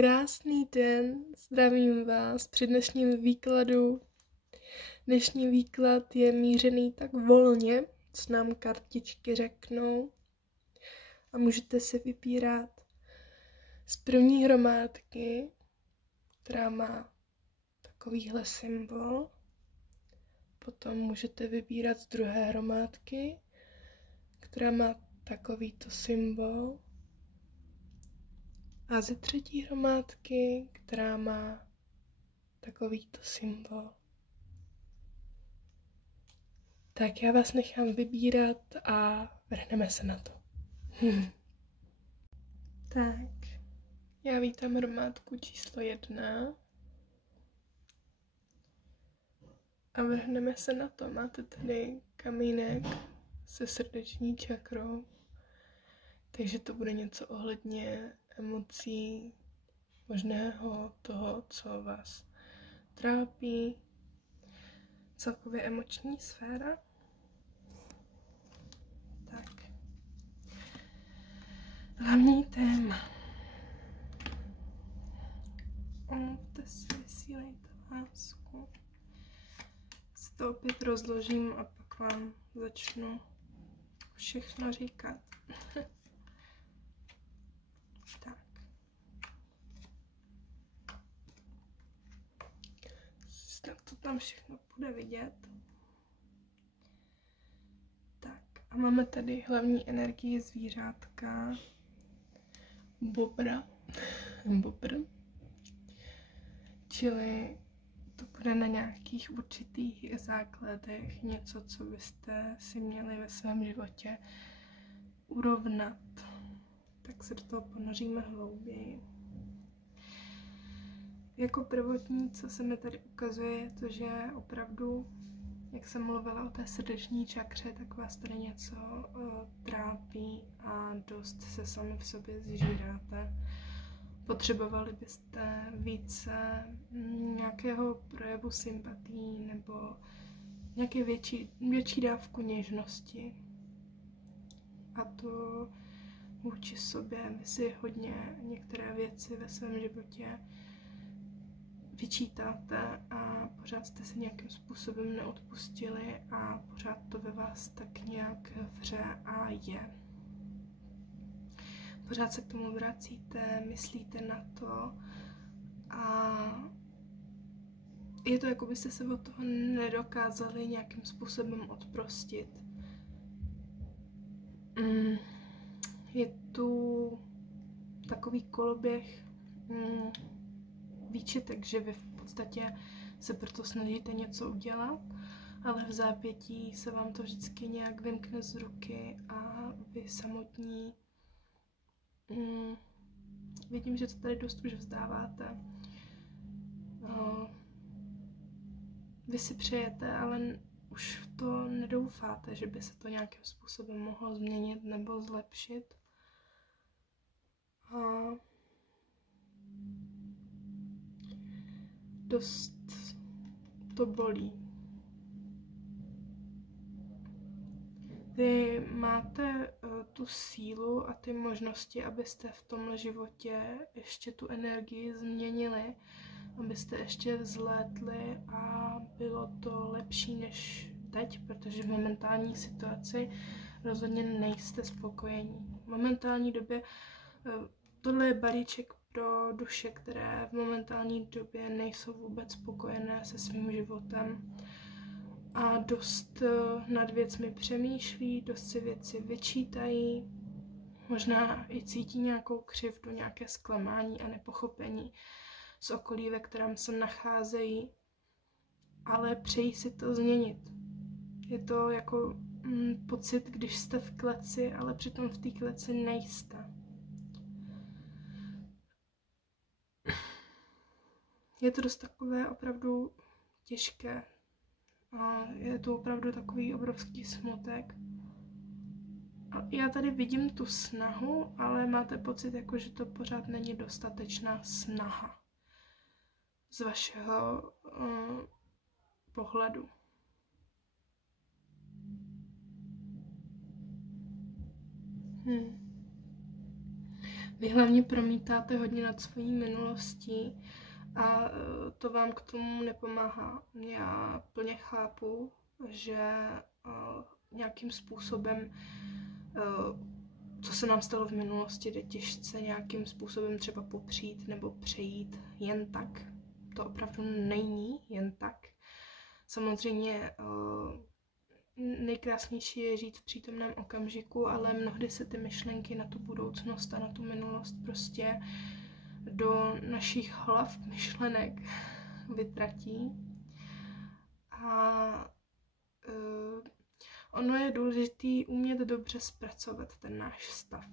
Krásný den, zdravím vás při dnešním výkladu. Dnešní výklad je mířený tak volně, co nám kartičky řeknou. A můžete si vybírat z první hromádky, která má takovýhle symbol. Potom můžete vybírat z druhé hromádky, která má takovýto symbol. A ze třetí hromádky, která má takovýto symbol. Tak já vás nechám vybírat a vrhneme se na to. Tak, já vítám hromádku číslo 1. A vrhneme se na to. Máte tady kamínek se srdeční čakrou. Takže to bude něco ohledně emocí, možného toho, co vás trápí, celkově emoční sféra. Tak. Hlavní téma. Omluvte si, vysílejte lásku. Si to opět rozložím a pak vám začnu všechno říkat. Tak. Snad to tam všechno bude vidět. Tak. A máme tady hlavní energii zvířátka. Bobr. Čili to bude na nějakých určitých základech něco, co byste si měli ve svém životě urovnat. Tak se do toho ponoříme hlouběji. Jako prvotní, co se mi tady ukazuje, je to, že opravdu, jak jsem mluvila o té srdeční čakře, tak vás tady něco trápí a dost se sami v sobě zžíráte. Potřebovali byste více nějakého projevu sympatí nebo nějaké větší dávku něžnosti. A to vůči sobě. Vy si hodně některé věci ve svém životě vyčítáte a pořád jste si nějakým způsobem neodpustili a pořád to ve vás tak nějak vře a je. Pořád se k tomu vracíte, myslíte na to a je to, jako byste se od toho nedokázali nějakým způsobem odprostit. Je tu takový koloběh výčitek, že vy v podstatě se proto snažíte něco udělat, ale v zápětí se vám to vždycky nějak vymkne z ruky a vy samotní vidím, že to tady dost už vzdáváte. Vy si přejete, ale už v to nedoufáte, že by se to nějakým způsobem mohlo změnit nebo zlepšit. A dost to bolí. Vy máte tu sílu a ty možnosti, abyste v tomhle životě ještě tu energii změnili, abyste ještě vzlétli a bylo to lepší než teď, protože v momentální situaci rozhodně nejste spokojení. V momentální době tohle je balíček pro duše, které v momentální době nejsou vůbec spokojené se svým životem a dost nad věcmi přemýšlí, dost si věci vyčítají, možná i cítí nějakou křivdu, nějaké zklamání a nepochopení z okolí, ve kterém se nacházejí, ale přejí si to změnit. Je to jako pocit, když jste v kleci, ale přitom v té kleci nejste. Je to dost takové opravdu těžké. Je to opravdu takový obrovský smutek. A já tady vidím tu snahu, ale máte pocit, jako že to pořád není dostatečná snaha z vašeho pohledu. Vy hlavně promítáte hodně nad svojí minulostí a to vám k tomu nepomáhá. Já plně chápu, že nějakým způsobem, co se nám stalo v minulosti, jde těžce nějakým způsobem třeba popřít nebo přejít jen tak. To opravdu není jen tak. Samozřejmě nejkrásnější je žít v přítomném okamžiku, ale mnohdy se ty myšlenky na tu budoucnost a na tu minulost prostě do našich hlav myšlenek vytratí. A ono je důležité umět dobře zpracovat ten náš stav.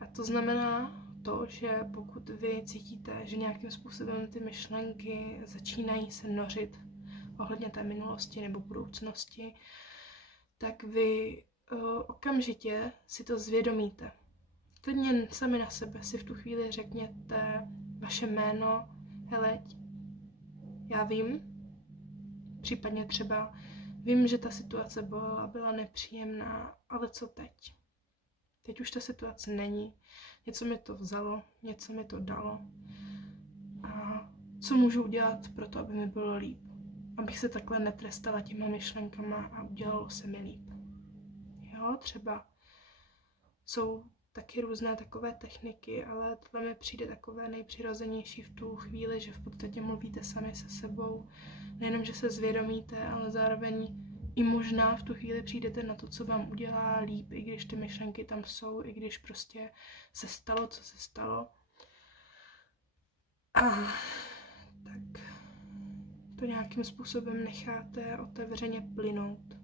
A to znamená to, že pokud vy cítíte, že nějakým způsobem ty myšlenky začínají se nořit ohledně té minulosti nebo budoucnosti, tak vy okamžitě si to zvědomíte. Klidně sami na sebe si v tu chvíli řekněte vaše jméno, heleď, já vím, případně třeba vím, že ta situace byla nepříjemná, ale co teď? Teď už ta situace není. Něco mi to vzalo, něco mi to dalo. A co můžu udělat pro to, aby mi bylo líp? Abych se takhle netrestala těma myšlenkama a udělalo se mi líp. Jo, třeba jsou taky různé takové techniky, ale tohle mi přijde takové nejpřirozenější v tu chvíli, že v podstatě mluvíte sami se sebou. Nejenom, že se zvědomíte, ale zároveň i možná v tu chvíli přijdete na to, co vám udělá líp, i když ty myšlenky tam jsou, i když prostě se stalo, co se stalo. A tak to nějakým způsobem necháte otevřeně plynout.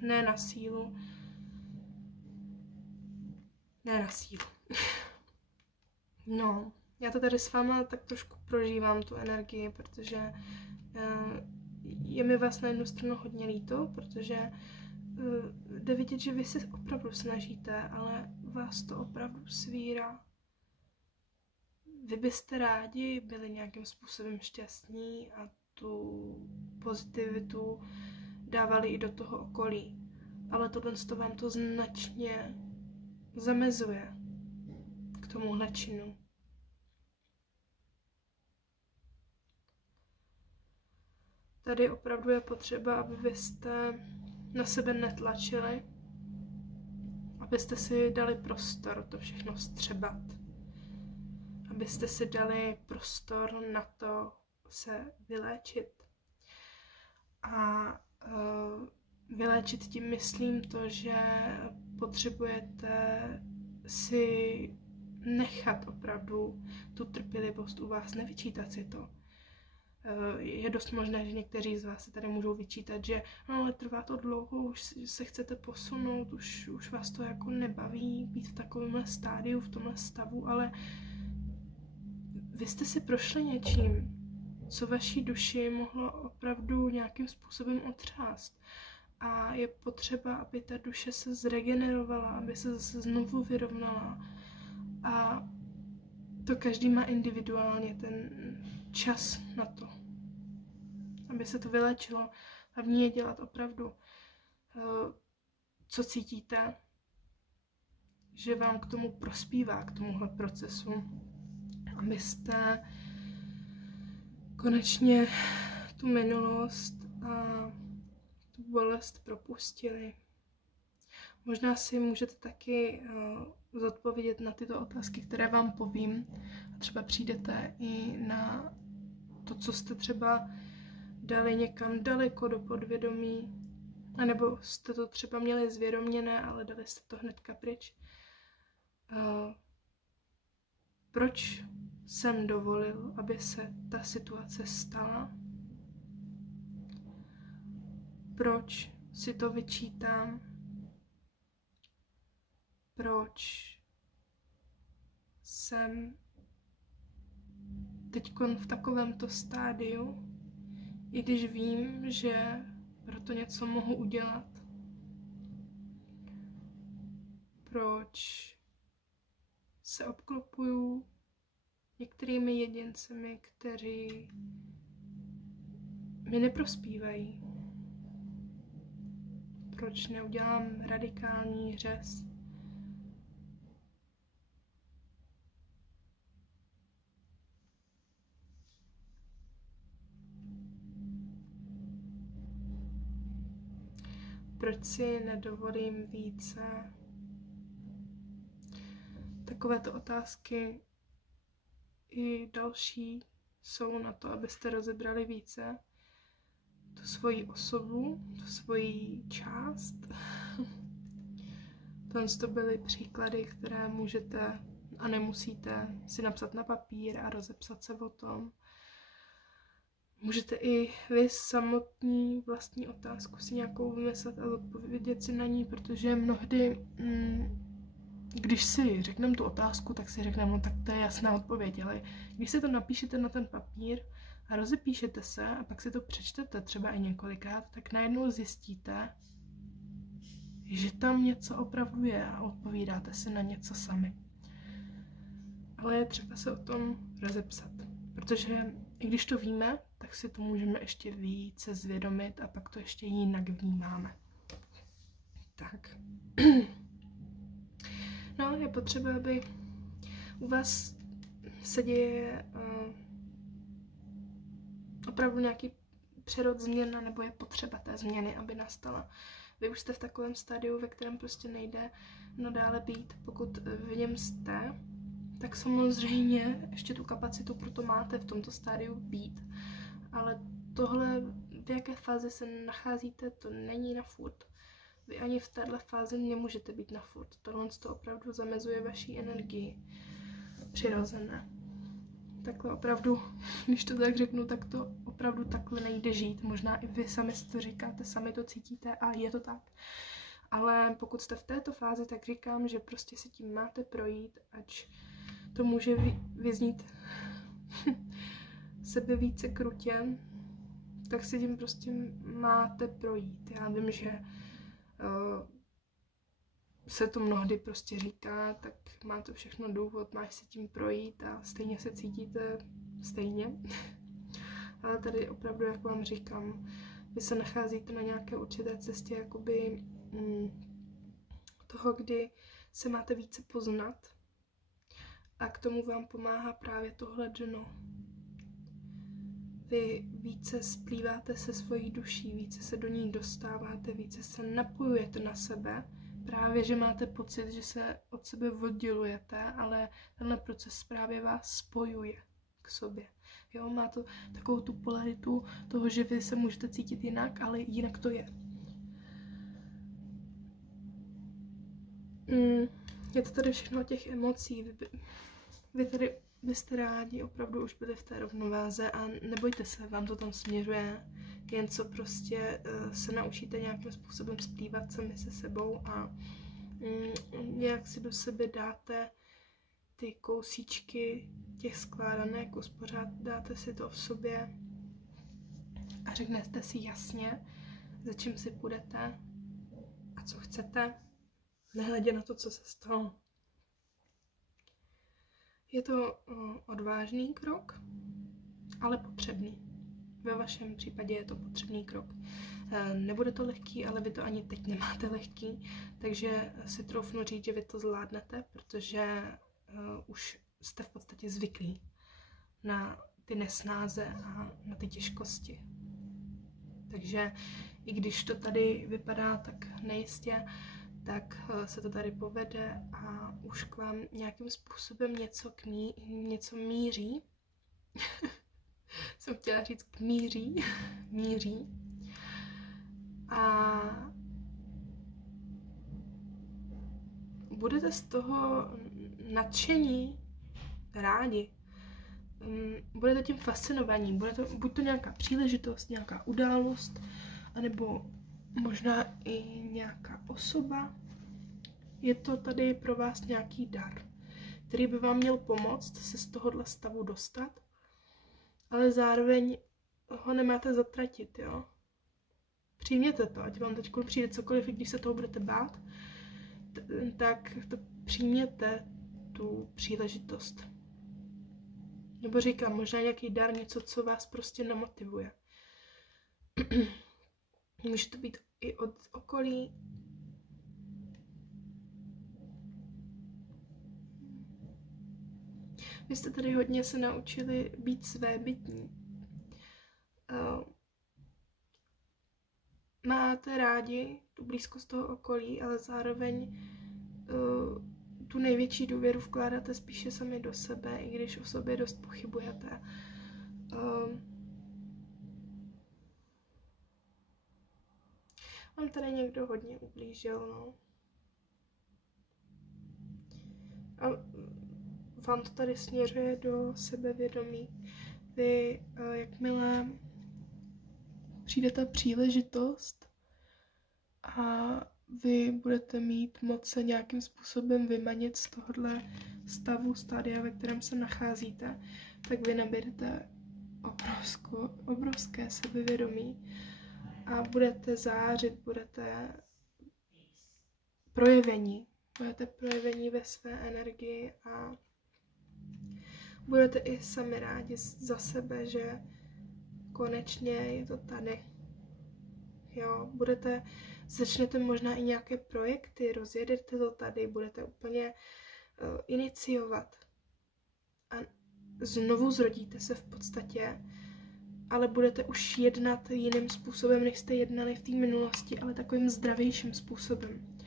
Ne na sílu. Ne na sílu. No, já to tady s váma tak trošku prožívám, tu energii, protože je mi vás na jednu stranu hodně líto, protože jde vidět, že vy se opravdu snažíte, ale vás to opravdu svírá. Vy byste rádi byli nějakým způsobem šťastní a tu pozitivitu dávali i do toho okolí. Ale tohle vám to značně zamezuje k tomuhle činu. Tady opravdu je potřeba, aby vy jste na sebe netlačili, abyste si dali prostor to všechno vstřebat. Abyste si dali prostor na to se vyléčit. A vyléčit tím myslím to, že potřebujete si nechat opravdu tu trpělivost u vás, nevyčítat si to. Je dost možné, že někteří z vás se tady můžou vyčítat, že no, ale trvá to dlouho, už se chcete posunout, už vás to jako nebaví být v takovémhle stádiu, v tomhle stavu, ale vy jste si prošli něčím, co vaší duši mohlo opravdu nějakým způsobem otřást. A je potřeba, aby ta duše se zregenerovala, aby se zase znovu vyrovnala. A to každý má individuálně ten čas na to, aby se to vylečilo. Hlavní je dělat opravdu, co cítíte, že vám k tomu prospívá, k tomuhle procesu. Abyste konečně tu minulost a tu bolest propustili. Možná si můžete taky zodpovědět na tyto otázky, které vám povím. A třeba přijdete i na to, co jste třeba dali někam daleko do podvědomí, anebo jste to třeba měli zvědoměné, ale dali jste to hnedka pryč. Proč jsem dovolil, aby se ta situace stala? Proč si to vyčítám? Proč jsem teďkon v takovémto stádiu, i když vím, že pro to něco mohu udělat? Proč se obklopuju některými jedincemi, kteří mi neprospívají? Proč neudělám radikální řez? proč si nedovolím více? Takovéto otázky i další jsou na to, abyste rozebrali více tu svoji osobu, tu svoji část. To byly příklady, které můžete a nemusíte si napsat na papír a rozepsat se o tom. Můžete i vy samotní vlastní otázku si nějakou vymyslet a odpovědět si na ní, protože mnohdy, když si řekneme tu otázku, tak si řekneme, no tak to je jasná odpověď, ale když si to napíšete na ten papír a rozepíšete se a pak si to přečtete třeba i několikrát, tak najednou zjistíte, že tam něco opravdu je a odpovídáte si na něco sami. Ale je třeba se o tom rozepsat, protože i když to víme, tak si to můžeme ještě více zvědomit a pak to ještě jinak vnímáme. Tak. No, je potřeba, aby u vás se děje opravdu nějaký přerod změna, nebo je potřeba té změny, aby nastala. Vy už jste v takovém stádiu, ve kterém prostě nejde nadále být. Pokud v něm jste, tak samozřejmě ještě tu kapacitu pro to máte v tomto stádiu být. Ale tohle, v jaké fázi se nacházíte, to není na furt. Vy ani v této fázi nemůžete být na furt. Tohle to opravdu zamezuje vaší energii přirozené. Takhle opravdu, když to tak řeknu, tak to opravdu takhle nejde žít. Možná i vy sami si to říkáte, sami to cítíte a je to tak. Ale pokud jste v této fázi, tak říkám, že prostě si tím máte projít, ač to může vyznít sebe více krutě, tak si tím prostě máte projít. Já vím, že se to mnohdy prostě říká, tak má to všechno důvod, máš si tím projít a stejně se cítíte stejně. Ale tady opravdu, jak vám říkám, vy se nacházíte na nějaké určité cestě jakoby toho, kdy se máte více poznat a k tomu vám pomáhá právě tohle dno. Vy více splýváte se svojí duší, více se do ní dostáváte, více se napojujete na sebe, právě, že máte pocit, že se od sebe oddělujete, ale tenhle proces právě vás spojuje k sobě. Jo, má to takovou tu polaritu toho, že vy se můžete cítit jinak, ale jinak to je. Je to tady všechno o těch emocí. Vy tady byste rádi opravdu už byli v té rovnováze a nebojte se, vám to tam směřuje, jen co prostě se naučíte nějakým způsobem splývat sami se sebou a nějak si do sebe dáte ty kousíčky těch skládanek, uspořádáte si to v sobě a řeknete si jasně, za čím si půjdete a co chcete, nehledě na to, co se stalo. Je to odvážný krok, ale potřebný. Ve vašem případě je to potřebný krok. Nebude to lehký, ale vy to ani teď nemáte lehký, takže si troufnu říct, že vy to zvládnete, protože už jste v podstatě zvyklí na ty nesnáze a na ty těžkosti. Takže i když to tady vypadá tak nejistě, tak se to tady povede a už k vám nějakým způsobem něco míří. Jsem chtěla říct míří. A budete z toho nadšení, rádi. Budete tím fascinovaní. Bude to buď to nějaká příležitost, nějaká událost, anebo možná i nějaká osoba. Je to tady pro vás nějaký dar, který by vám měl pomoct se z tohohle stavu dostat, ale zároveň ho nemáte zatratit, jo. Přijměte to, ať vám teď přijde cokoliv, i když se toho budete bát, tak to přijměte tu příležitost. Nebo říkám, možná nějaký dar, něco, co vás prostě namotivuje. Může to být i od okolí. Vy jste tady hodně se naučili být svébytní. Máte rádi tu blízkost toho okolí, ale zároveň tu největší důvěru vkládáte spíše sami do sebe, i když o sobě dost pochybujete. Vám tady někdo hodně ublížil, no. A vám to tady směřuje do sebevědomí. Vy, jakmile přijde ta příležitost a vy budete mít moc se nějakým způsobem vymanit z tohohle stavu, stádia, ve kterém se nacházíte, tak vy nabídete obrovské sebevědomí a budete zářit, budete projevení ve své energii a budete i sami rádi za sebe, že konečně je to tady. Jo, začnete možná i nějaké projekty, rozjedete to tady, budete úplně iniciovat a znovu zrodíte se v podstatě, ale budete už jednat jiným způsobem, než jste jednali v té minulosti, ale takovým zdravějším způsobem.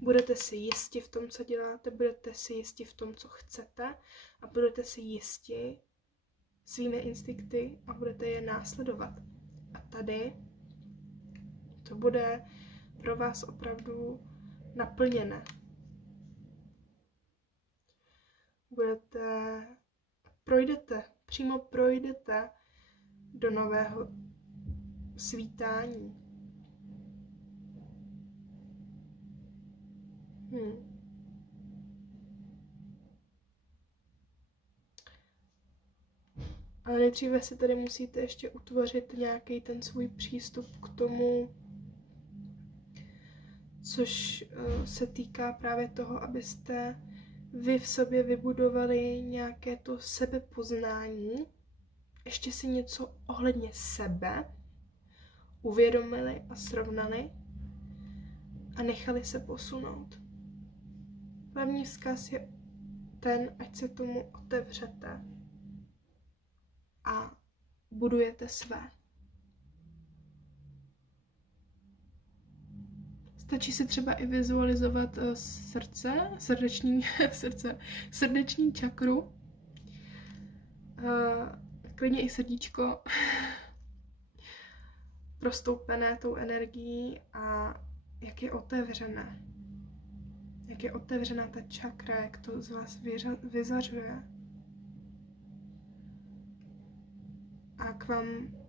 Budete si jisti v tom, co děláte, budete si jisti v tom, co chcete a budete si jisti svými instinkty a budete je následovat. A tady to bude pro vás opravdu naplněné. Přímo projdete do nového svítání. Ale nejdříve si tady musíte ještě utvořit nějaký ten svůj přístup k tomu, což se týká právě toho, abyste vy v sobě vybudovali nějaké to sebepoznání, ještě si něco ohledně sebe uvědomili a srovnali a nechali se posunout. Hlavní vzkaz je ten, ať se tomu otevřete a budujete své. Stačí si třeba i vizualizovat srdeční čakru, klidně i srdíčko, prostoupené tou energií a jak je otevřené. Jak je otevřená ta čakra, jak to z vás vyzařuje. A k vám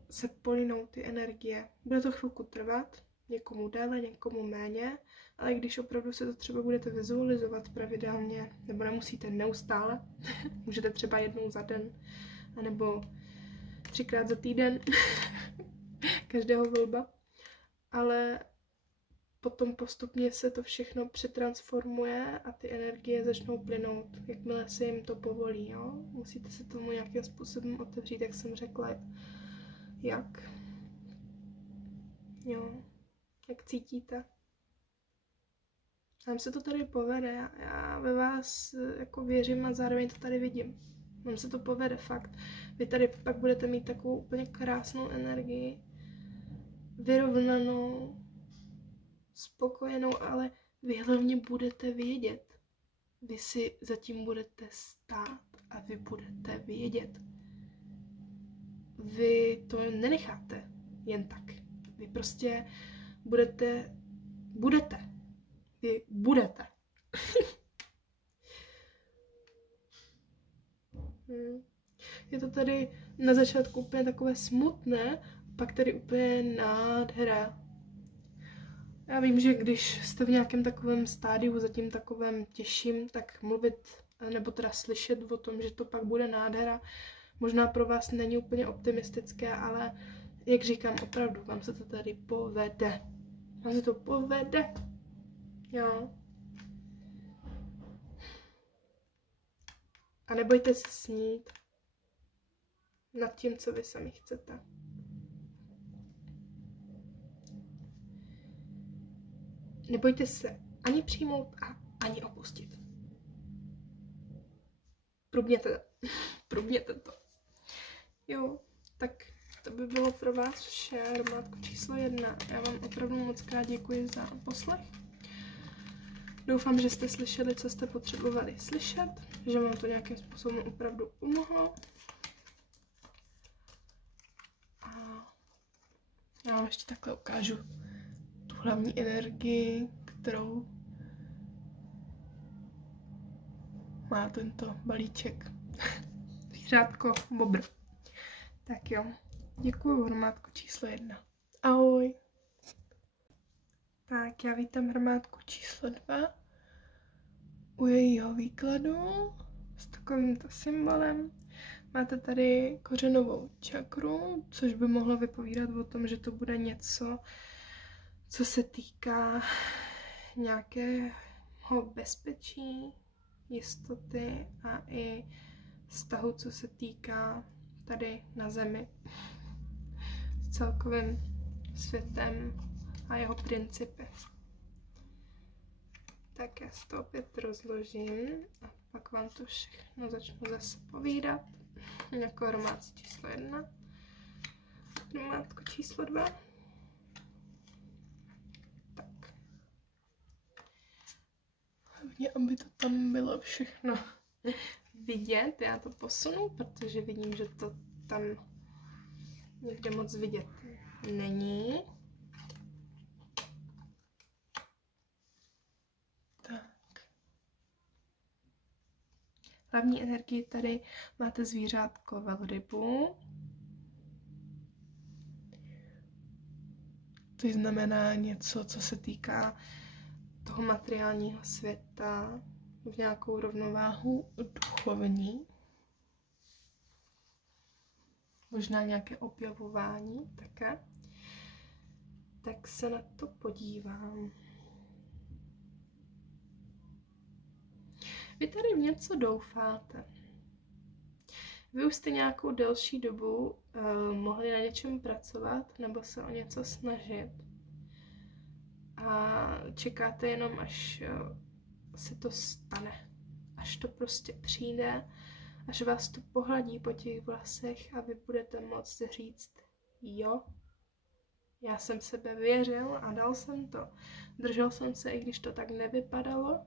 se polinou ty energie. Bude to chvilku trvat, někomu déle, někomu méně, ale když opravdu se to třeba budete vizualizovat pravidelně, nebo nemusíte neustále, můžete třeba jednou za den, anebo 3krát za týden, každého volba, ale potom postupně se to všechno přetransformuje a ty energie začnou plynout, jakmile se jim to povolí, jo? Musíte se tomu nějakým způsobem otevřít, jak jsem řekla, jak cítíte. Nám se to tady povede, já ve vás jako věřím a zároveň to tady vidím. Nám se to povede, fakt. Vy tady pak budete mít takovou úplně krásnou energii, vyrovnanou, spokojenou, ale vy hlavně budete vědět. Vy si zatím budete stát a vy budete vědět. Vy to nenecháte jen tak. Vy prostě budete. Vy budete. Je to tady na začátku úplně takové smutné, pak tady úplně nádhera. Já vím, že když jste v nějakém takovém stádiu, zatím takovém těžším, tak mluvit, nebo teda slyšet o tom, že to pak bude nádhera, možná pro vás není úplně optimistické, ale jak říkám, opravdu, vám se to tady povede. Vám se to povede. Jo. A nebojte se snít nad tím, co vy sami chcete. Nebojte se ani přijmout a ani opustit. Průbněte to. Jo, tak to by bylo pro vás vše, hromádko číslo 1. Já vám opravdu moc krát děkuji za poslech. Doufám, že jste slyšeli, co jste potřebovali slyšet, že vám to nějakým způsobem opravdu pomohlo. A já vám ještě takhle ukážu tu hlavní energii, kterou má tento balíček. Zvířátko, bobr. Tak jo, děkuju, hromádku číslo 1. Ahoj. Tak já vítám hromádku číslo 2 u jejího výkladu s takovýmto symbolem. Máte tady kořenovou čakru, což by mohlo vypovídat o tom, že to bude něco, co se týká nějakého bezpečí, jistoty a i vztahu, co se týká tady na Zemi s celkovým světem a jeho principy. Tak já si to opět rozložím a pak vám to všechno začnu zase povídat. Jako hromádce číslo 1, hromádko číslo 2. Tak. Hlavně, aby to tam bylo všechno vidět. Já to posunu, protože vidím, že to tam někde moc vidět není. Tak. Hlavní energii tady máte zvířátko velrybu. To znamená něco, co se týká toho materiálního světa v nějakou rovnováhu duchovní. Možná nějaké objevování také. Tak se na to podívám. Vy tady v něco doufáte. Vy už jste nějakou delší dobu mohli na něčem pracovat nebo se o něco snažit. A čekáte jenom, až se to stane. Až to prostě přijde, až vás to pohladí po těch vlasech a vy budete moct říct, jo, já jsem sebe věřil a dal jsem to. Držel jsem se, i když to tak nevypadalo,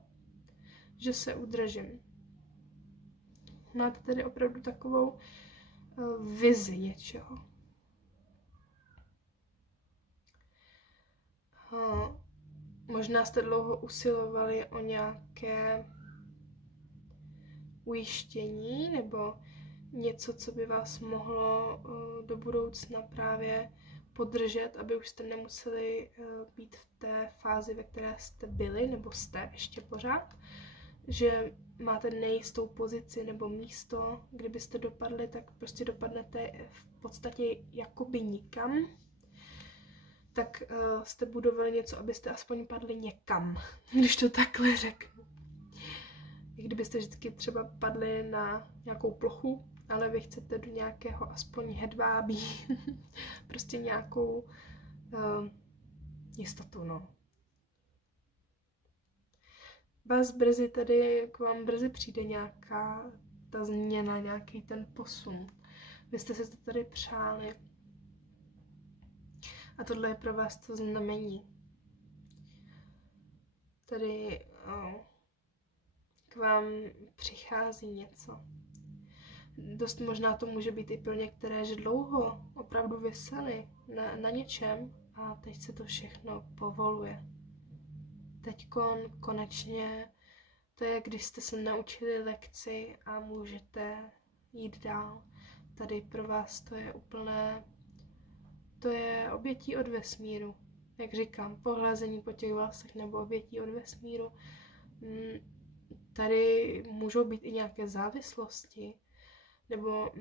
že se udržím. Máte tedy opravdu takovou vizi něčeho. Možná jste dlouho usilovali o nějaké ujištění nebo něco, co by vás mohlo do budoucna právě podržet, aby už jste nemuseli být v té fázi, ve které jste byli, nebo jste ještě pořád, že máte nejistou pozici nebo místo, kdybyste dopadli, tak prostě dopadnete v podstatě jakoby nikam, tak jste budovali něco, abyste aspoň padli někam, když to takhle řeknu. I kdybyste vždycky třeba padli na nějakou plochu, ale vy chcete do nějakého aspoň hedvábí, prostě nějakou jistotu, no. Vás brzy tady, k vám brzy přijde nějaká ta změna, nějaký ten posun. Vy jste si to tady přáli. A tohle je pro vás to znamení. Tady k vám přichází něco. Dost možná to může být i pro některé, že dlouho opravdu viseli na něčem a teď se to všechno povoluje. Teďkon konečně to je, když jste se naučili lekci a můžete jít dál. Tady pro vás to je úplné, to je obětí od vesmíru. Jak říkám, pohlazení po těch vlasech nebo obětí od vesmíru. Tady můžou být i nějaké závislosti nebo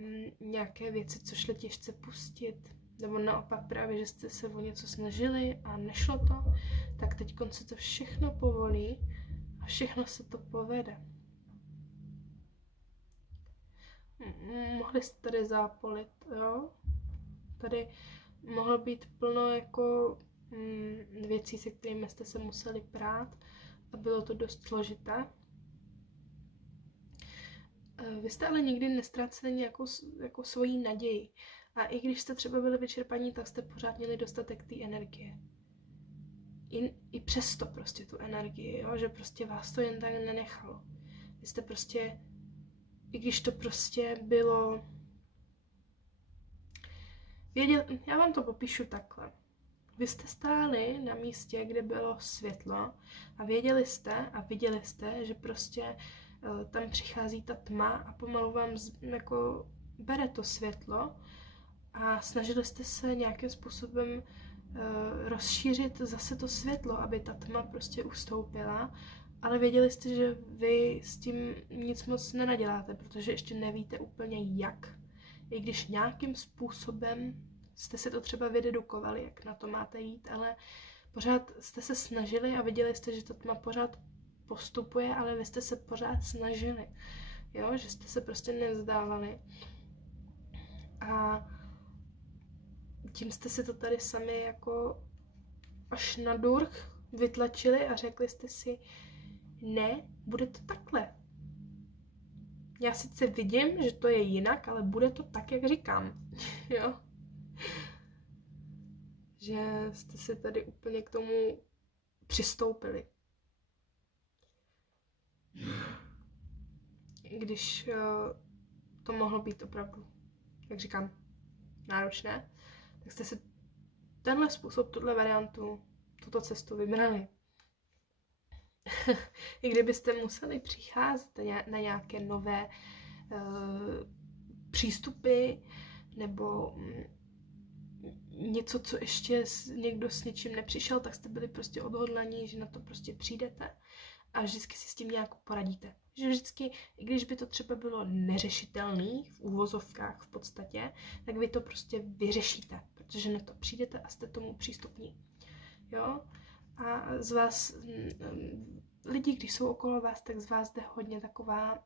nějaké věci, co šly těžce pustit. Nebo naopak právě, že jste se o něco snažili a nešlo to, tak teď se to všechno povolí a všechno se to povede. Mohli jste tady zápolit, jo? Tady mohlo být plno jako věcí, se kterými jste se museli prát a bylo to dost složité. Vy jste ale nikdy nestráceli nějakou svoji naději. A i když jste třeba byli vyčerpaní, tak jste pořád měli dostatek té energie. I přesto prostě tu energii, jo? Že prostě vás to jen tak nenechalo. Vy jste prostě, i když to prostě bylo... Já vám to popíšu takhle. Vy jste stáli na místě, kde bylo světlo a věděli jste a viděli jste, že prostě tam přichází ta tma a pomalu vám jako bere to světlo a snažili jste se nějakým způsobem rozšířit zase to světlo, aby ta tma prostě ustoupila, ale věděli jste, že vy s tím nic moc nenaděláte, protože ještě nevíte úplně jak. I když nějakým způsobem jste si to třeba vydedukovali, jak na to máte jít, ale pořád jste se snažili a viděli jste, že ta tma pořád postupuje, ale vy jste se pořád snažili, jo, že jste se prostě nevzdávali. A tím jste si to tady sami jako až na durch vytlačili a řekli jste si, ne, bude to takhle. Já sice vidím, že to je jinak, ale bude to tak, jak říkám, jo. Že jste si tady úplně k tomu přistoupili. Když to mohlo být opravdu, jak říkám, náročné, tak jste si tenhle způsob, tuhle variantu, tuto cestu vybrali. I kdybyste museli přicházet na nějaké nové přístupy nebo něco, co ještě někdo s něčím nepřišel, tak jste byli prostě odhodlaní, že na to prostě přijdete a vždycky si s tím nějak poradíte. Že vždycky, i když by to třeba bylo neřešitelný, v úvozovkách v podstatě, tak vy to prostě vyřešíte, protože na to přijdete a jste tomu přístupní. Jo? A z vás, lidi, když jsou okolo vás, tak z vás jde hodně taková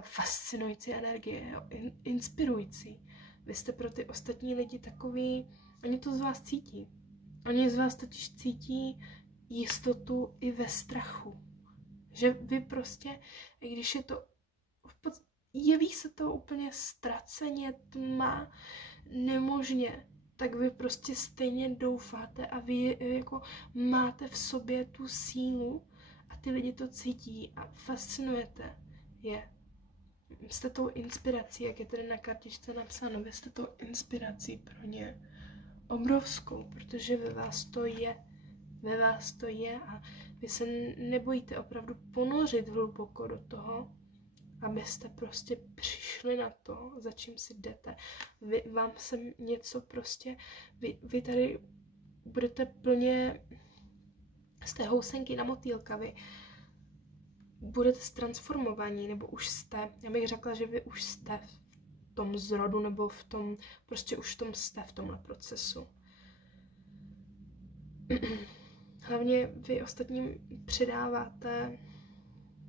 fascinující energie, jo? Inspirující. Vy jste pro ty ostatní lidi takový, oni to z vás cítí. Oni z vás totiž cítí jistotu i ve strachu. Že vy prostě, i když je to, jeví se to úplně ztraceně, tma, nemožně, tak vy prostě stejně doufáte a vy jako máte v sobě tu sílu a ty lidi to cítí a fascinujete je. Jste tou inspirací, jak je tady na kartičce napsáno, vy jste tou inspirací pro ně obrovskou, protože ve vás to je a vy se nebojíte opravdu ponořit hluboko do toho, abyste prostě přišli na to, za čím si jdete. Vám se něco prostě, vy tady budete plně z té housenky na motýlka, vy budete ztransformovaní, nebo už jste, já bych řekla, že vy už jste v tom zrodu, nebo v tom, prostě už v tom jste v tomhle procesu. Hlavně vy ostatním přidáváte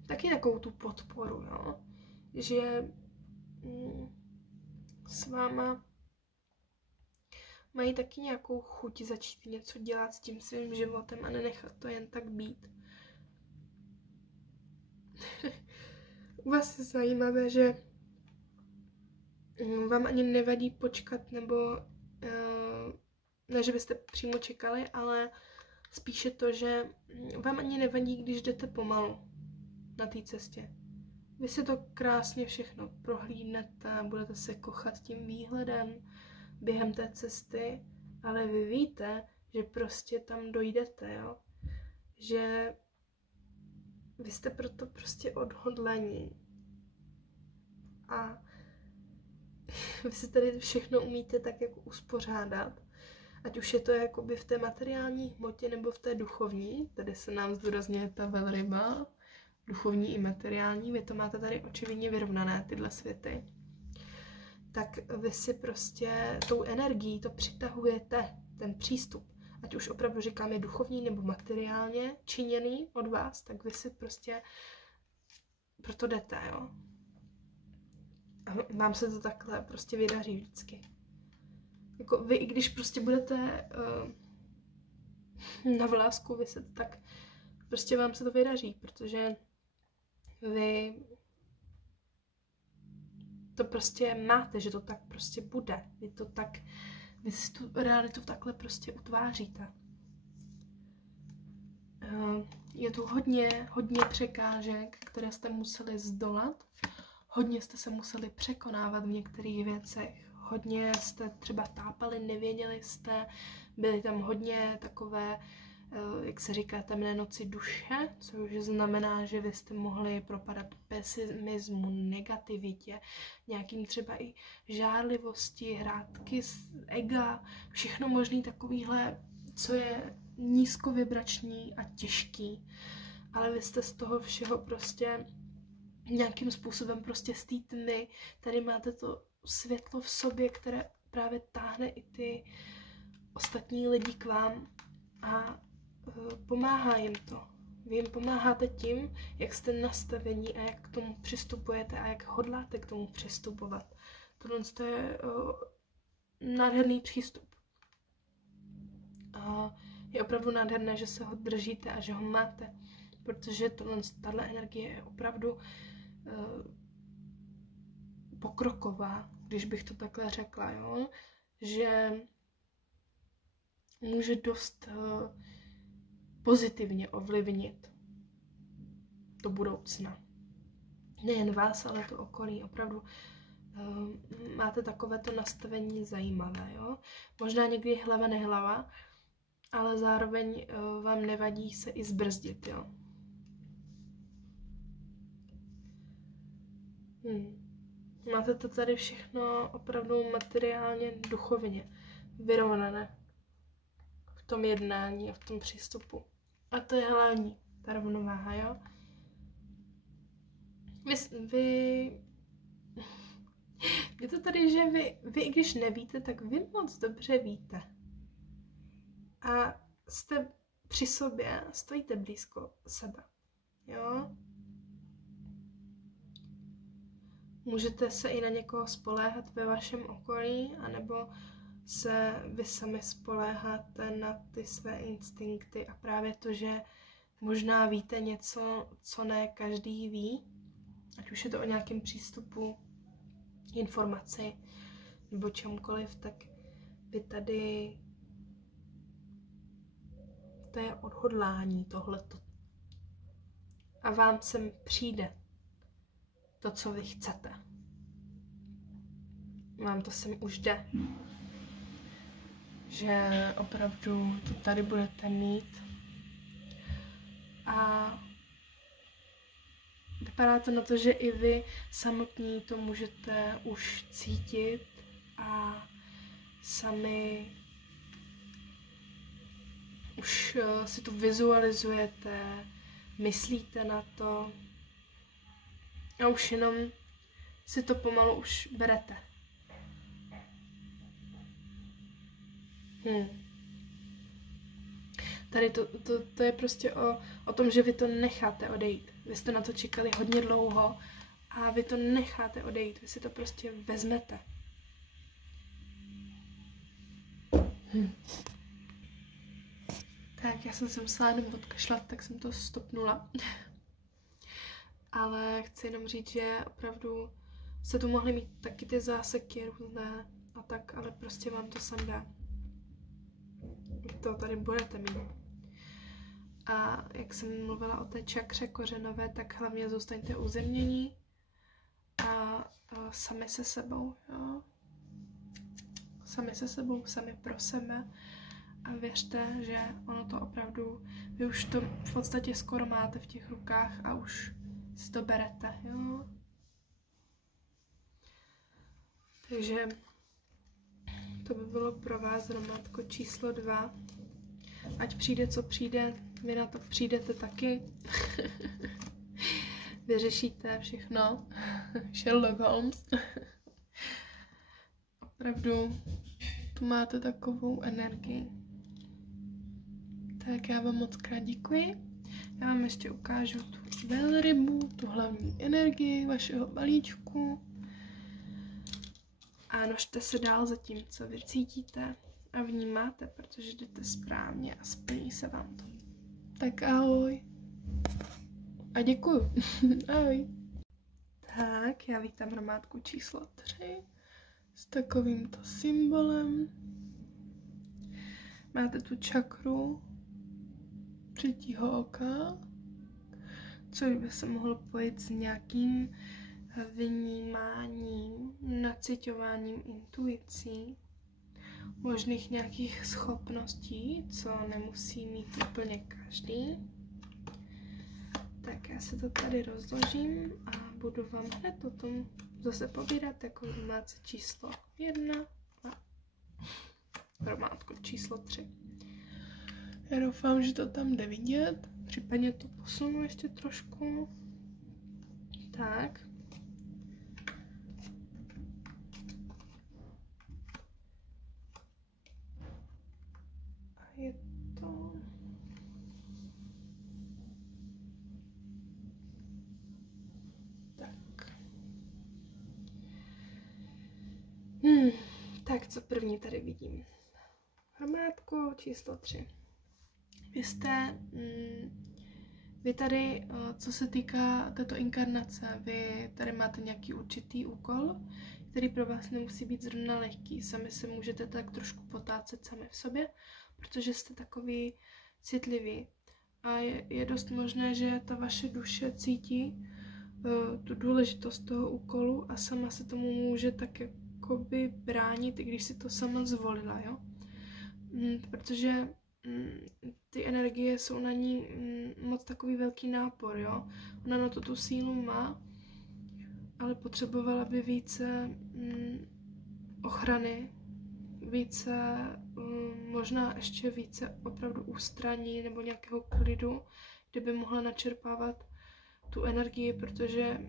taky takovou tu podporu, jo? Že s váma mají taky nějakou chuť začít něco dělat s tím svým životem a nenechat to jen tak být. U vás je zajímavé, že vám ani nevadí počkat, nebo ne, že byste přímo čekali, ale spíše to, že vám ani nevadí, když jdete pomalu na té cestě. Vy si to krásně všechno prohlídnete, budete se kochat tím výhledem během té cesty, ale vy víte, že prostě tam dojdete, jo? Že vy jste proto prostě odhodlaní. A vy si tady všechno umíte tak jako uspořádat. Ať už je to jakoby v té materiální hmotě nebo v té duchovní. Tady se nám zdůrazňuje ta velryba. Duchovní i materiální. Vy to máte tady očividně vyrovnané, tyhle světy. Tak vy si prostě tou energií to přitahujete, ten přístup. Ať už opravdu říkáme duchovní nebo materiálně činěný od vás, tak vy si prostě proto jdete, jo. A vám se to takhle prostě vydaří vždycky. Jako vy, i když prostě budete na vlásku vyset, tak prostě vám se to vydaří, protože vy to prostě máte, že to tak prostě bude. Vy si tu realitu takhle prostě utváříte. Je tu hodně překážek, které jste museli zdolat. Hodně jste se museli překonávat v některých věcech. Hodně jste třeba tápali, nevěděli jste. Byly tam hodně takové, jak se říká, temné noci duše, což znamená, že vy jste mohli propadat pesimismu, negativitě, nějakým třeba i žárlivosti, hrátky, ega, všechno možný takovýhle, co je nízkovibrační a těžký. Ale vy jste z toho všeho prostě nějakým způsobem prostě z té tmy, tady máte to světlo v sobě, které právě táhne i ty ostatní lidi k vám a pomáhá jim to. Vy jim pomáháte tím, jak jste nastavení a jak k tomu přistupujete a jak hodláte k tomu přistupovat. Tohle je nádherný přístup. A je opravdu nádherné, že se ho držíte a že ho máte, protože tahle energie je opravdu pokroková, když bych to takhle řekla, jo? Že může dost pozitivně ovlivnit do budoucna. Nejen vás, ale to okolí. Opravdu máte takovéto nastavení zajímavé. Jo? Možná někdy hlava nehlava, ale zároveň vám nevadí se i zbrzdit. Jo? Máte to tady všechno opravdu materiálně, duchovně vyrovnané v tom jednání a v tom přístupu. A to je hlavní, ta rovnováha, jo? Je to tady, že vy, i když nevíte, tak vy moc dobře víte. A jste při sobě, stojíte blízko sebe, jo? Můžete se i na někoho spoléhat ve vašem okolí, anebo se vy sami spoléháte na ty své instinkty a právě to, že možná víte něco, co ne každý ví, ať už je to o nějakém přístupu, informaci nebo čemkoliv, tak vy tady, to je odhodlání tohleto. A vám sem přijde to, co vy chcete. Vám to sem už jde. Že opravdu to tady budete mít. A vypadá to na to, že i vy samotní to můžete už cítit a sami už si to vizualizujete, myslíte na to a už jenom si to pomalu už berete. Tady to je prostě o tom, že vy to necháte odejít. Vy jste na to čekali hodně dlouho a vy to necháte odejít. Vy si to prostě vezmete. Tak, já jsem se musela jenom odkašlat, tak jsem to stopnula. Ale chci jenom říct, že opravdu se tu mohly mít taky ty záseky různé a tak, ale prostě vám to sem dá. To tady budete mít. A jak jsem mluvila o té čakře kořenové, tak hlavně zůstaňte uzemnění a sami se sebou, jo. Sami se sebou, sami pro sebe. A věřte, že ono to opravdu, vy už to v podstatě skoro máte v těch rukách a už si to berete, jo. Takže to by bylo pro vás hromádko číslo 2. Ať přijde, co přijde, vy na to přijdete taky. Vyřešíte všechno. Sherlock Holmes. Opravdu tu máte takovou energii. Tak já vám moc krát děkuji. Já vám ještě ukážu tu velrybu, tu hlavní energii vašeho balíčku. A nožte se dál za tím, co vy cítíte a vnímáte, protože jdete správně a splní se vám to. Tak ahoj. A děkuju. Ahoj. Tak, já vítám hromádku číslo 3 s takovýmto symbolem. Máte tu čakru třetího oka, což by se mohlo pojít s nějakým vnímáním, naciťováním intuicí, možných nějakých schopností, co nemusí mít úplně každý. Tak já se to tady rozložím a budu vám hned o tom zase povídat jako hromádce číslo 1 a hromádku číslo 3. Já doufám, že to tam jde vidět, případně to posunu ještě trošku. Tak. A je to... Tak. Tak, co první tady vidím? Hromádko číslo 3. Vy tady, co se týká této inkarnace, vy tady máte nějaký určitý úkol, který pro vás nemusí být zrovna lehký. Sami se můžete tak trošku potácet sami v sobě, protože jste takový citlivý. A je dost možné, že ta vaše duše cítí tu důležitost toho úkolu a sama se tomu může tak jakoby bránit, i když si to sama zvolila, jo? Protože ty energie jsou na ní moc takový velký nápor, jo. Ona na to tu sílu má, ale potřebovala by více ochrany, více, možná ještě více opravdu ústraní nebo nějakého klidu, kde by mohla načerpávat tu energii, protože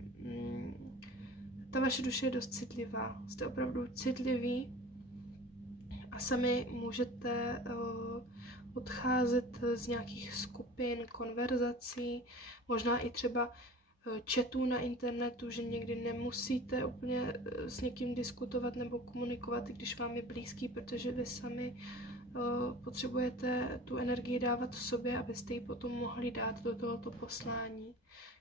ta vaše duše je dost citlivá. Jste opravdu citliví a sami můžete odcházet z nějakých skupin, konverzací, možná i třeba chatů na internetu, že někdy nemusíte úplně s někým diskutovat nebo komunikovat, i když vám je blízký, protože vy sami potřebujete tu energii dávat v sobě, abyste ji potom mohli dát do tohoto poslání,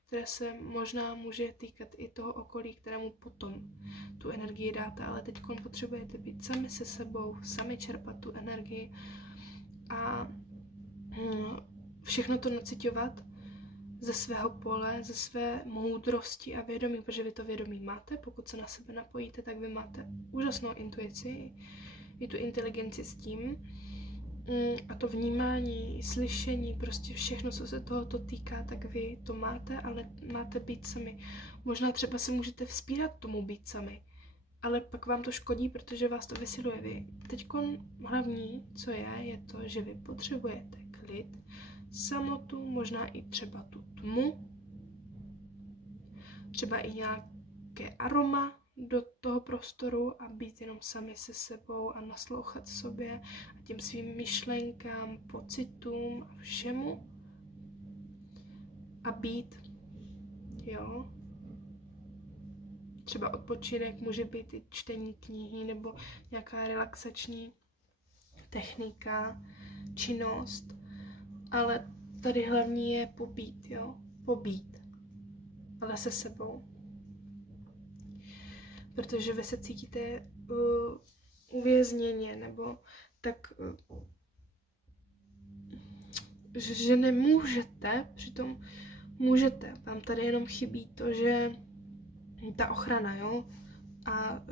které se možná může týkat i toho okolí, kterému potom tu energii dáte, ale teď potřebujete být sami se sebou, sami čerpat tu energii a všechno to nacitovat ze svého pole, ze své moudrosti a vědomí, protože vy to vědomí máte, pokud se na sebe napojíte, tak vy máte úžasnou intuici, i tu inteligenci s tím a to vnímání, slyšení, prostě všechno, co se tohoto týká, tak vy to máte, ale máte být sami. Možná třeba se můžete vzpírat tomu být sami, ale pak vám to škodí, protože vás to vysiluje. Vy teďkon hlavní, co je to, že vy potřebujete klid, samotu, možná i třeba tu tmu, třeba i nějaké aroma do toho prostoru a být jenom sami se sebou a naslouchat sobě a těm svým myšlenkám, pocitům a všemu a být, jo. Třeba odpočinek může být i čtení knihy nebo nějaká relaxační technika, činnost, ale tady hlavní je pobít, jo, pobít, ale se sebou. Protože vy se cítíte uvězněně, nebo tak, že nemůžete, přitom můžete, vám tady jenom chybí to, že ta ochrana, jo, a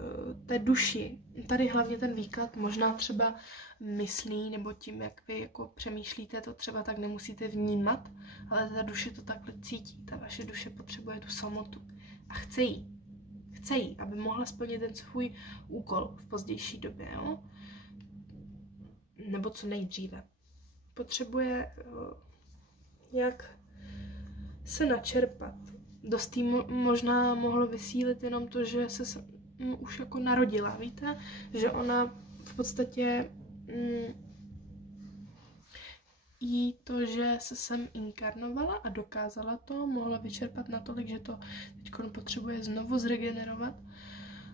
té duši, tady hlavně ten výklad možná třeba myslí, nebo tím, jak vy jako přemýšlíte, to třeba tak nemusíte vnímat, ale ta duše to takhle cítí, ta vaše duše potřebuje tu samotu a chce jí, aby mohla splnit ten svůj úkol v pozdější době, jo? Nebo co nejdříve. Potřebuje jak se načerpat. Dost jí možná mohlo vysílit jenom to, že se už jako narodila, víte? Že ona v podstatě jí to, že se sem inkarnovala a dokázala to, mohla vyčerpat natolik, že to teď potřebuje znovu zregenerovat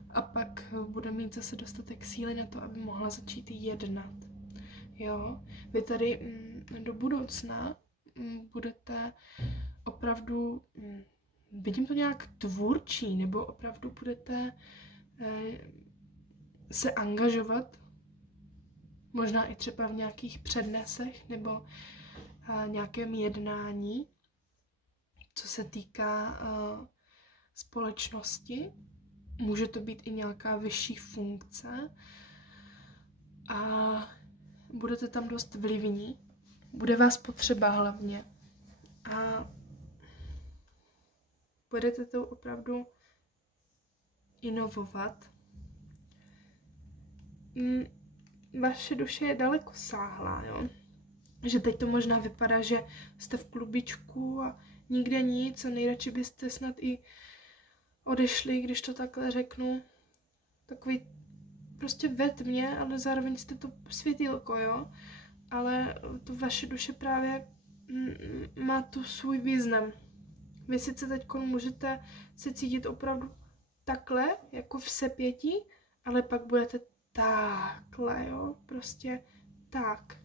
a pak bude mít zase dostatek síly na to, aby mohla začít jednat. Jo? Vy tady do budoucna budete opravdu vidím to nějak tvůrčí, nebo opravdu budete se angažovat, možná i třeba v nějakých přednesech nebo nějakém jednání, co se týká společnosti. Může to být i nějaká vyšší funkce a budete tam dost vlivní. Bude vás potřeba hlavně a budete to opravdu inovovat. Vaše duše je daleko sáhlá, jo? Že teď to možná vypadá, že jste v klubičku a nikde nic a nejradši byste snad i odešli, když to takhle řeknu. Takový prostě ve tmě, ale zároveň jste to světýlko, jo? Ale to vaše duše právě má tu svůj význam. Vy sice teď můžete se cítit opravdu takhle, jako v sepětí, ale pak budete takhle, jo? Prostě tak.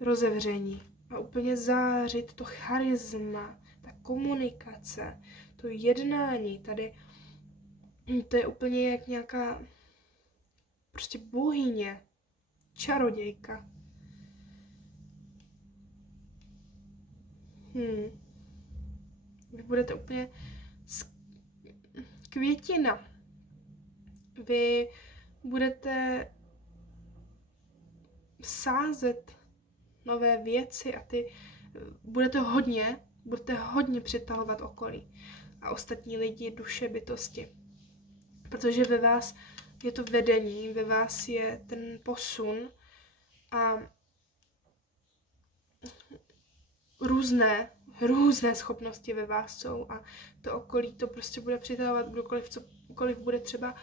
Rozevření. A úplně zářit to charisma, ta komunikace, to jednání tady. To je úplně jak nějaká prostě bohyně, čarodějka. Vy budete úplně květina. Vy budete sázet nové věci a ty budete hodně přitahovat okolí a ostatní lidi, duše, bytosti. Protože ve vás je to vedení, ve vás je ten posun a různé schopnosti ve vás jsou a to okolí to prostě bude přitahovat, cokoliv bude třeba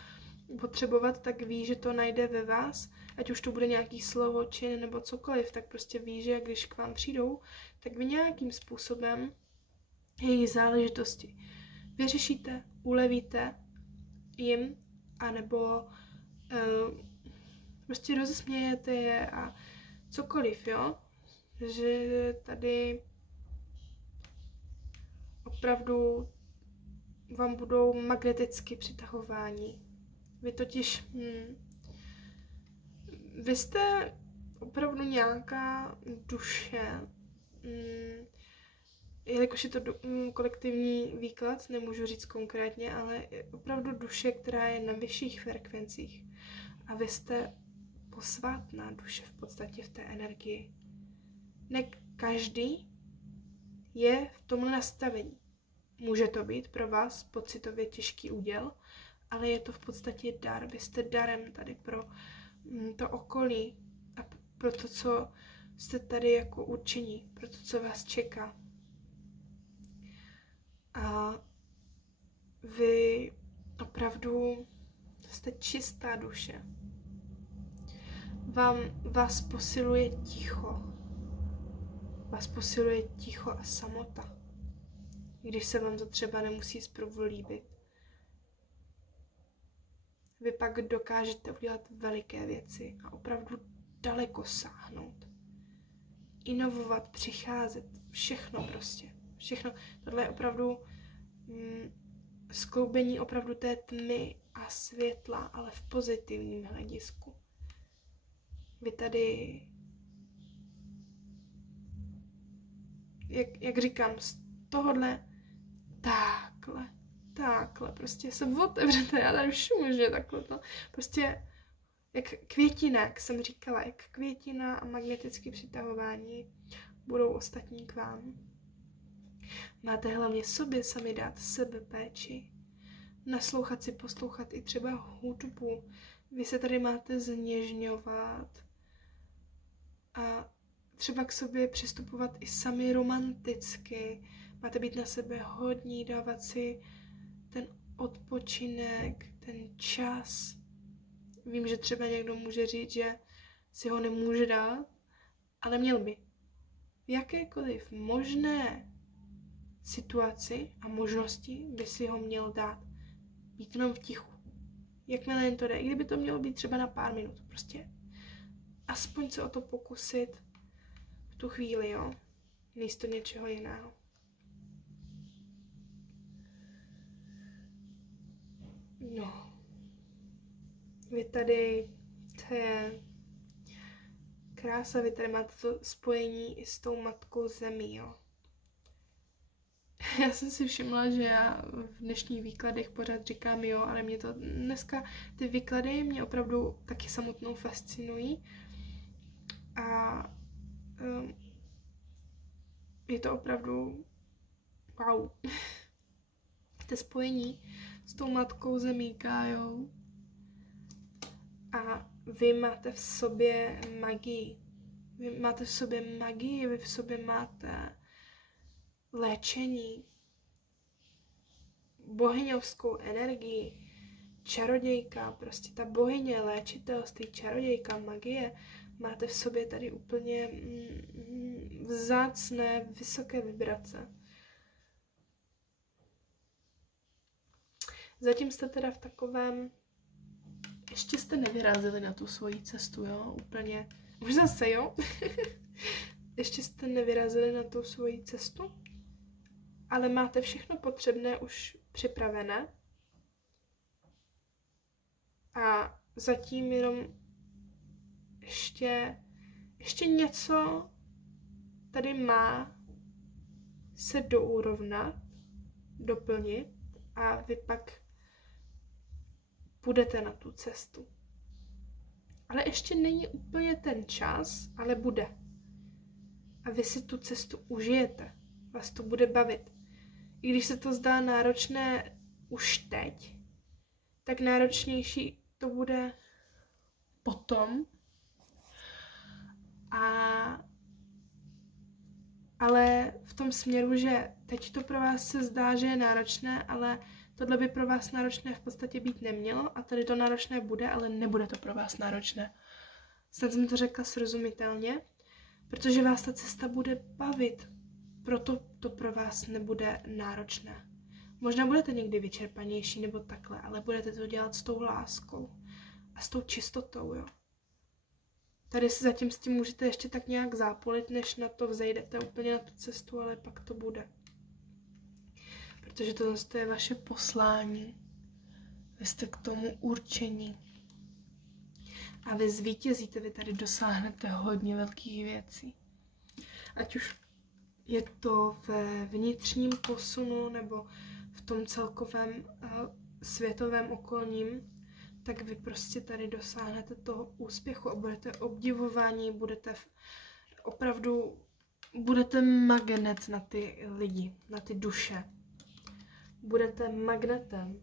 potřebovat, tak ví, že to najde ve vás, ať už to bude nějaký slovo, čin nebo cokoliv, tak prostě ví, že když k vám přijdou, tak vy nějakým způsobem jejich záležitosti vyřešíte, ulevíte jim, anebo prostě rozesmějete je a cokoliv, jo? Že tady opravdu vám budou magneticky přitahováni. Vy totiž, vy jste opravdu nějaká duše, jelikož je to kolektivní výklad, nemůžu říct konkrétně, ale opravdu duše, která je na vyšších frekvencích. A vy jste posvátná duše v podstatě v té energii. Ne každý je v tomhle nastavení. Může to být pro vás pocitově těžký úděl, ale je to v podstatě dar. Vy jste darem tady pro to okolí a pro to, co jste tady jako určení, pro to, co vás čeká. A vy opravdu jste čistá duše. Vás posiluje ticho. Vás posiluje ticho a samota. Když se vám to třeba nemusí zprvu líbit. Vy pak dokážete udělat veliké věci a opravdu daleko sáhnout. Inovovat, přicházet, všechno prostě. Všechno. Tohle je opravdu skloubení opravdu té tmy a světla, ale v pozitivním hledisku. Vy tady, jak říkám, z tohohle takhle, prostě se otevřete, já tady všumožně takhle to, prostě jak květina, jak jsem říkala, jak květina a magnetické přitahování budou ostatní k vám. Máte hlavně sobě sami dát sebepéči, naslouchat si, poslouchat i třeba hudbu. Vy se tady máte zněžňovat a třeba k sobě přistupovat i sami romanticky. Máte být na sebe hodní, dávat si ten odpočinek, ten čas. Vím, že třeba někdo může říct, že si ho nemůže dát, ale měl by. V jakékoliv možné situaci a možnosti by si ho měl dát. Být jenom v tichu. Jakmile jen to jde, i kdyby to mělo být třeba na pár minut. Prostě aspoň se o to pokusit v tu chvíli, jo. Místo něčeho jiného. No. Vy tady, to je krása, vy tady máte to spojení i s tou matkou zemí, jo. Já jsem si všimla, že já v dnešních výkladech pořád říkám jo, ale mě to dneska, ty výklady mě opravdu taky samotnou fascinují. A je to opravdu wow. To spojení s tou matkou zemí Gájou. A vy máte v sobě magii. Vy máte v sobě magii, vy v sobě máte léčení, bohyňovskou energii, čarodějka, prostě ta bohyně, léčitelství, čarodějka, magie, máte v sobě tady úplně vzácné, vysoké vibrace. Zatím jste teda v takovém, ještě jste nevyrazili na tu svoji cestu, jo, úplně, už zase, jo, ještě jste nevyrazili na tu svoji cestu, ale máte všechno potřebné už připravené a zatím jenom ještě něco tady má se dourovnat, doplnit a vy pak půjdete na tu cestu. Ale ještě není úplně ten čas, ale bude. A vy si tu cestu užijete. Vás to bude bavit. I když se to zdá náročné už teď, tak náročnější to bude potom. Ale v tom směru, že teď to pro vás se zdá, že je náročné, ale tohle by pro vás náročné v podstatě být nemělo a tady to náročné bude, ale nebude to pro vás náročné. Snad jsem to řekla srozumitelně, protože vás ta cesta bude bavit, proto to pro vás nebude náročné. Možná budete někdy vyčerpanější nebo takhle, ale budete to dělat s tou láskou a s tou čistotou, jo. Tady si zatím s tím můžete ještě tak nějak zápolit, než na to vzejdete úplně na tu cestu, ale pak to bude. Protože to je vaše poslání. Vy jste k tomu určení. A vy zvítězíte, vy tady dosáhnete hodně velkých věcí. Ať už je to ve vnitřním posunu, nebo v tom celkovém světovém okolním, tak vy prostě tady dosáhnete toho úspěchu a budete obdivování, budete magnet na ty lidi, na ty duše. Budete magnetem.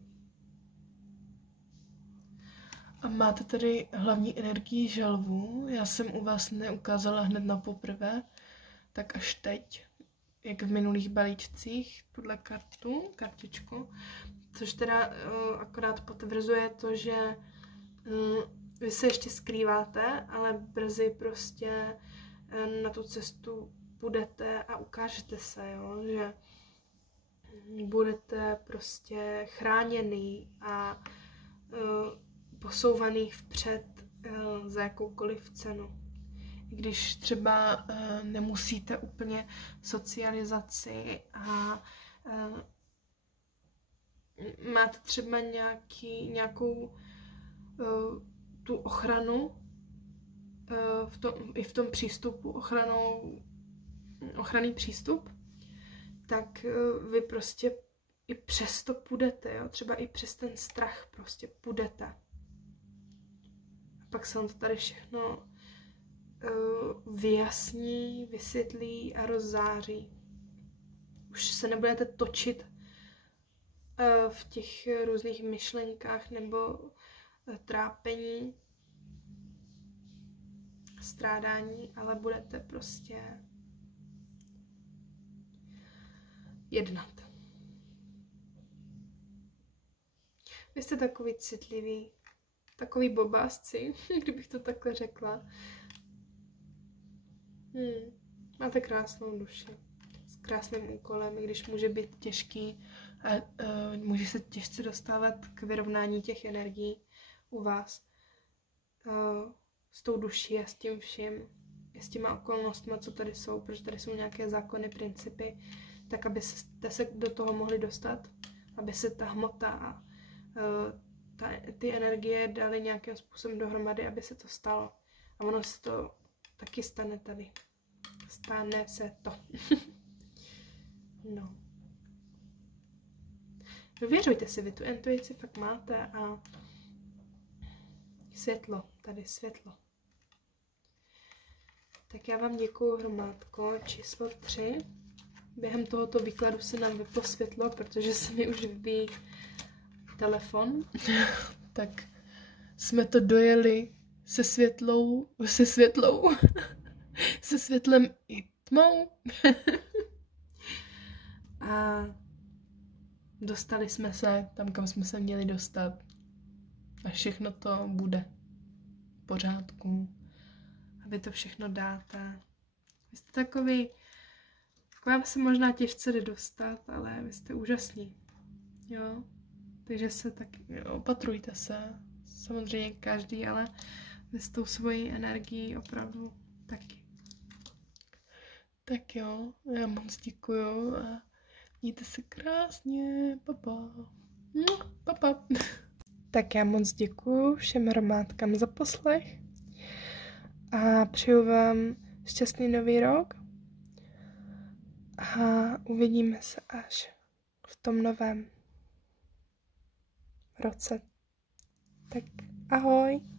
A máte tady hlavní energii želvu. Já jsem u vás neukázala hned na poprvé, tak až teď, jak v minulých balíčcích, tuhle kartičku, což teda akorát potvrzuje to, že vy se ještě skrýváte, ale brzy prostě na tu cestu půjdete a ukážete se, jo, že budete prostě chráněný a posouvaný vpřed za jakoukoliv cenu. I když třeba nemusíte úplně socializaci a máte třeba nějakou tu ochranu i v tom přístupu, ochranný přístup, tak vy prostě i přesto půjdete, jo? Třeba i přes ten strach prostě půjdete. A pak se vám to tady všechno vyjasní, vysvětlí a rozzáří. Už se nebudete točit v těch různých myšlenkách nebo trápení, strádání, ale budete prostě jednat. Vy jste takový citlivý, takový bobásci, kdybych to takhle řekla. Máte krásnou duši s krásným úkolem, i když může být těžký a může se těžce dostávat k vyrovnání těch energií u vás s tou duší a s tím vším, s těma okolnostmi, co tady jsou, protože tady jsou nějaké zákony, principy, tak abyste se do toho mohli dostat, aby se ta hmota a ty energie dali nějakým způsobem dohromady, aby se to stalo. A ono se to taky stane tady. Stane se to. No. Důvěřujte si, vy tu intuici fakt máte a světlo, tady světlo. Tak já vám děkuju, hromádko, číslo 3. Během tohoto výkladu se nám vyplo světlo, protože se mi už vybíjí telefon. Tak jsme to dojeli se světlem i tmou. A dostali jsme se tam, kam jsme se měli dostat. A všechno to bude v pořádku. A vy to všechno dáte. Vy jste takový, k vám se možná těžce jde dostat, ale vy jste úžasní. Jo? Takže se tak opatrujte se. Samozřejmě každý, ale vy s tou svojí energií opravdu taky. Tak jo, já moc děkuju a mějte se krásně. Papa. Papa. Tak já moc děkuju všem hromádkám za poslech a přeju vám šťastný nový rok a uvidíme se až v tom novém roce. Tak ahoj.